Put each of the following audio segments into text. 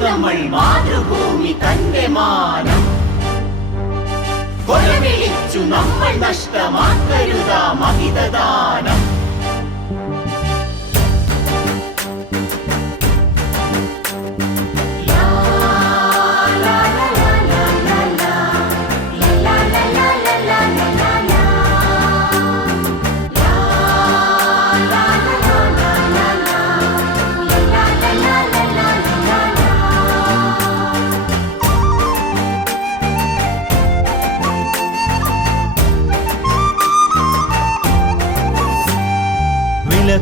നമ്മൾ മാതൃഭൂമി തന്റെ മാനം. കൊലവിളിച്ചു നമ്മൾ നഷ്ടമാക്കരുതാ മഹിതദാനം.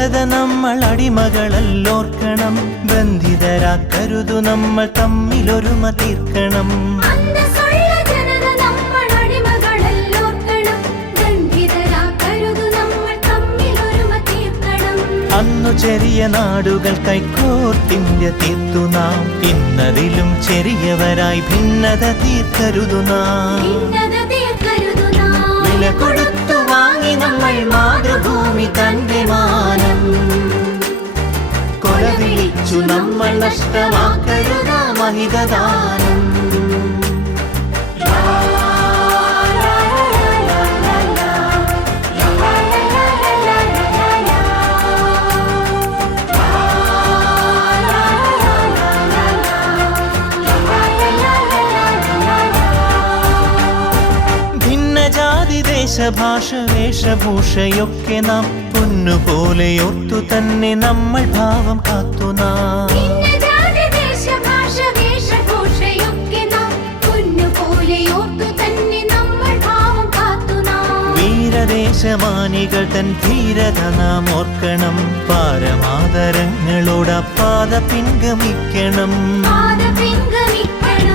ജനത നമ്മൾ അടിമകളല്ലോർക്കണം. ബന്ധിതരാക്കരുതു നമ്മൾ തമ്മിലൊരുമ തീർക്കണം. അന്നു ചെറിയ നാടുകൾ കൈക്കോർത്തിന്റെ തീർത്തു നാം. ഇന്നതിലും ചെറിയവരായി ഭിന്നത തീർക്കരുതു നാം. വില കൊടുത്തു വാങ്ങി നമ്മൾ മാതൃഭൂമി കൊല വിളിച്ചു നമ്മൾ നഷ്ടമാക്കരുതാ മഹിതദാനം ദേശഭാഷ വേഷഭൂഷയൊക്കെ നാം. പൊന്നുപോലെ ഓർത്തു തന്നെ നമ്മൾ ഭാവം കാത്തു വീരദേശമാനികൾ തൻ ധീരത നാം ഓർക്കണം. പിൻഗമിക്കണം പാത പിൻഗമിക്കണം.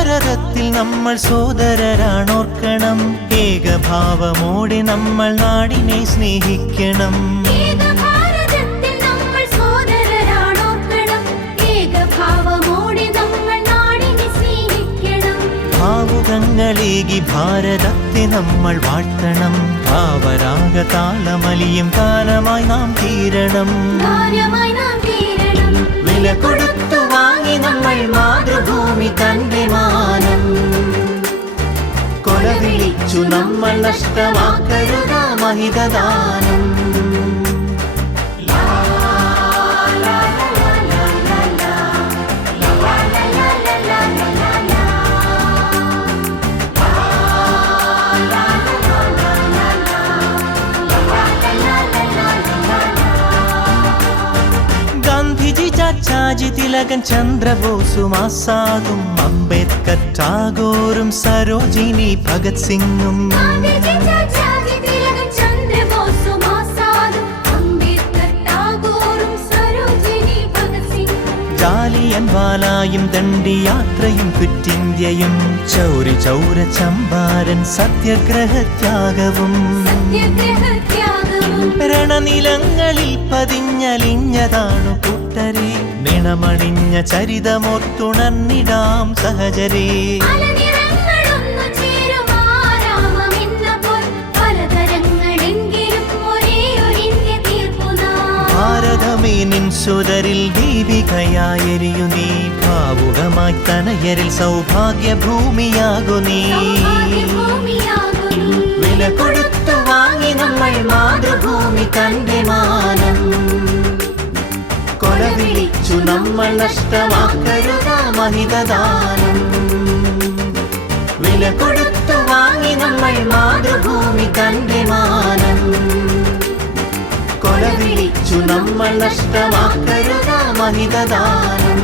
ഭാരതത്തിൽ നമ്മൾ സോദരരാണോർക്കണം ഏകഭാവമോടെ നമ്മൾ നാടിനെ സ്നേഹിക്കണം. ഭാവുകങ്ങളേകി ഭാരതത്തെ നമ്മൾ വാഴ്ത്തണം ഭാവരാഗ താളമലിയും കാലമായി നാം തീരണം ഗാനമായി നാം തീരണം. വില കൊടുത്തു വാങ്ങി നമ്മൾ മാതൃഭൂമി തന്റെ മാനം. കൊല നമ്മൾ നഷ്ടമാക്കരുത മഹിതദാനം. ചാച്ചാജി തിലകൻ ചന്ദ്രബോസും ആസാദും അംബേദ്കർ ടാഗോറും സരോജിനി ഭഗത് സിംഗും. ജാലിയൻ വാലായും ദണ്ഡിയാത്രയും കുറ്റിന്ത്യയും ചൗരി ചൗര ചമ്പാരൻ സത്യഗ്രഹത്യാഗവും രണനിലങ്ങളിൽ പതിഞ്ഞലിഞ്ഞതാണു കൂട്ടരെ. നിണമണിഞ്ഞ ഒരേയൊരിന്ത്യ തീർപ്പുനാം. ഭാരതമേ നിൻ സുതരിൽ ദീപികയായെരിയു നീ ഭാവുകമായി തനയരിൽ സൗഭാഗ്യ ഭൂമിയാകു നീ. വില കൊടുത്തു വാങ്ങി നമ്മൾ മാതൃഭൂമി തന്റെ നമ്മൾ നഷ്ടമാക്കരുത മഹിതദാനം. വില കൊടുത്തു വാങ്ങി നമ്മൾ മാതൃഭൂമി തന്റെ മാനം കൊല വിളിച്ചു നമ്മൾ നഷ്ടമാക്കരുത മഹിതദാനം.